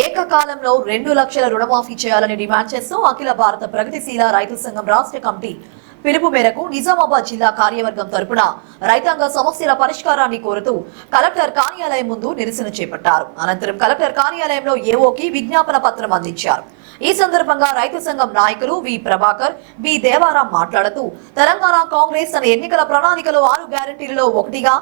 ఏకకాలంలో 2 లక్షల రుణమాఫీ చేయాలని డిమాండ్ చేస్తూ అఖిల భారత ప్రగతిశీల రైతు సంఘం రాష్ట్ర కమిటీ పిలుపు మేరకు నిజామాబాద్ జిల్లా కార్యవర్గం తరపున రైతాంగ సమస్యల పరిష్కారాన్ని కోరుతూ కలెక్టర్ కార్యాలయం ముందు నిరసన చేపట్టారు. అనంతరం కలెక్టర్ కార్యాలయంలో ఏఓకి విజ్ఞాపన పత్రం అందించారు. ఈ సందర్భంగా రైతు సంఘం నాయకులు వి ప్రభాకర్, బి దేవారాం మాట్లాడుతూ తెలంగాణ కాంగ్రెస్ తన ఎన్నికల ప్రణాళికలో 6 గ్యారెంటీలలో ఒకటిగా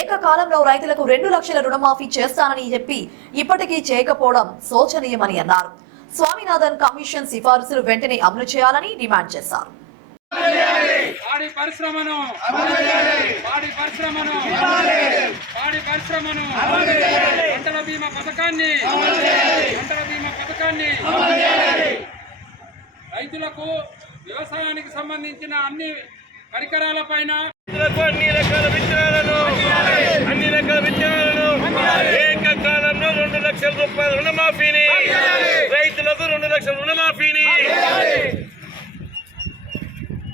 ఏకకాలంలో రైతులకు 2 లక్షల రుణమాఫీ చేస్తానని చెప్పి ఇప్పటికీ చేయకపోవడం శోచనీయమని అన్నారు. స్వామినాథన్ కమిషన్ సిఫారసులు వెంటనే అమలు చేయాలని డిమాండ్ చేశారు. పాడి పరిశ్రమను పంటల బీమా పథకాన్ని రైతులకు వ్యవసాయానికి సంబంధించిన అన్ని పరికరాలపైన అన్ని రకాల విత్తనాలను ఏకకాలంలో 2 లక్షల రూపాయల రుణమాఫీని రైతులకు 2 లక్షల రుణమాఫీని.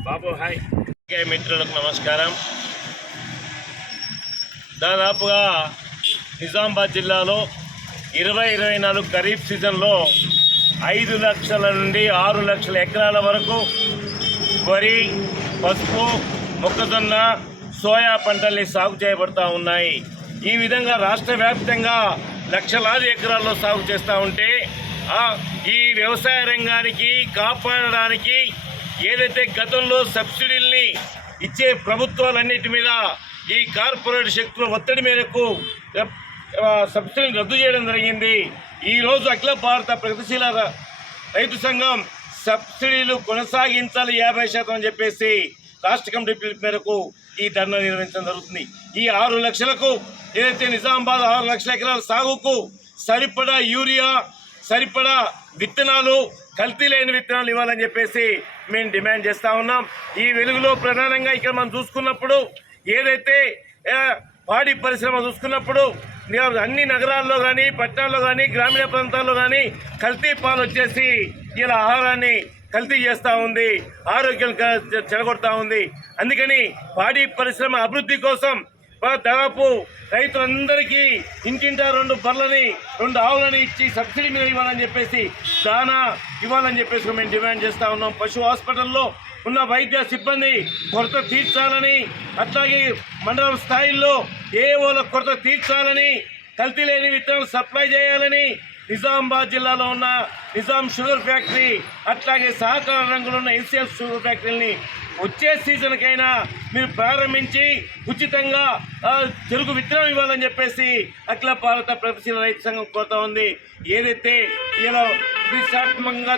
బాబు హాయ్ మిత్రులకు నమస్కారం. దాదాపుగా నిజామాబాద్ జిల్లాలో 2024 ఖరీఫ్ సీజన్లో 5 లక్షల నుండి 6 లక్షల ఎకరాల వరకు వరి, పసుపు, మొక్కజొన్న, సోయా పంటల్ని సాగు చేయబడతా ఉన్నాయి. ఈ విధంగా రాష్ట్ర వ్యాప్తంగా లక్షలాది ఎకరాల్లో సాగు చేస్తూ ఉంటే ఈ వ్యవసాయ రంగానికి కాపాడడానికి ఏదైతే గతంలో సబ్సిడీల్ని ఇచ్చే ప్రభుత్వాలన్నిటి మీద ఈ కార్పొరేట్ శక్తుల ఒత్తిడి మేరకు సబ్సిడీని రద్దు చేయడం జరిగింది. ఈరోజు అఖిల భారత ప్రగతిశీల రైతు సంఘం సబ్సిడీలు కొనసాగించాలి 50% అని చెప్పేసి రాష్ట్ర కమిటీ పిలుపు మేరకు ఈ ధర్నా నిర్వహించడం జరుగుతుంది. ఈ 6 లక్షలకు ఏదైతే నిజామాబాద్ 6 లక్షల ఎకరాల సాగుకు సరిపడా యూరియా, సరిపడా విత్తనాలు, కల్తీ లేని విత్తనాలు ఇవ్వాలని చెప్పేసి మేము డిమాండ్ చేస్తూ ఉన్నాం. ఈ వెలుగులో ప్రధానంగా ఇక్కడ మనం చూసుకున్నప్పుడు ఏదైతే పాడి పరిశ్రమ చూసుకున్నప్పుడు అన్ని నగరాల్లో కానీ, పట్టణాల్లో కానీ, గ్రామీణ ప్రాంతాల్లో కానీ కల్తీ పాలు వచ్చేసి ఇలా ఆహారాన్ని కల్తీ చేస్తూ ఉంది, ఆరోగ్యం చెడగొడతా ఉంది. అందుకని పాడి పరిశ్రమ అభివృద్ధి కోసం దాదాపు రైతులందరికీ ఇంటింటా 2 బర్లని 2 ఆవులని ఇచ్చి సబ్సిడీ మీద ఇవ్వాలని చెప్పేసి, దానా ఇవ్వాలని చెప్పేసి మేము డిమాండ్ చేస్తూ ఉన్నాం. పశు హాస్పిటల్లో ఉన్న వైద్య సిబ్బంది కొరత తీర్చాలని, అట్లాగే మండలం స్థాయిల్లో ఏఓల కొరత తీర్చాలని, కల్తీ లేని విత్తనాలు సప్లై చేయాలని, నిజామాబాద్ జిల్లాలో ఉన్న నిజాం షుగర్ ఫ్యాక్టరీ, అట్లాగే సహకార రంగంలో ఉన్న ఎన్సీఎఫ్ షుగర్ ఫ్యాక్టరీని వచ్చే సీజన్కైనా మీరు ప్రారంభించి ఉచితంగా చెరుకు విత్తనం ఇవ్వాలని చెప్పేసి అఖిల భారత ప్రగతిశీల రైతు సంఘం కోరుతా ఉంది. ఏదైతే ఇలా ప్రతిష్టాత్మకంగా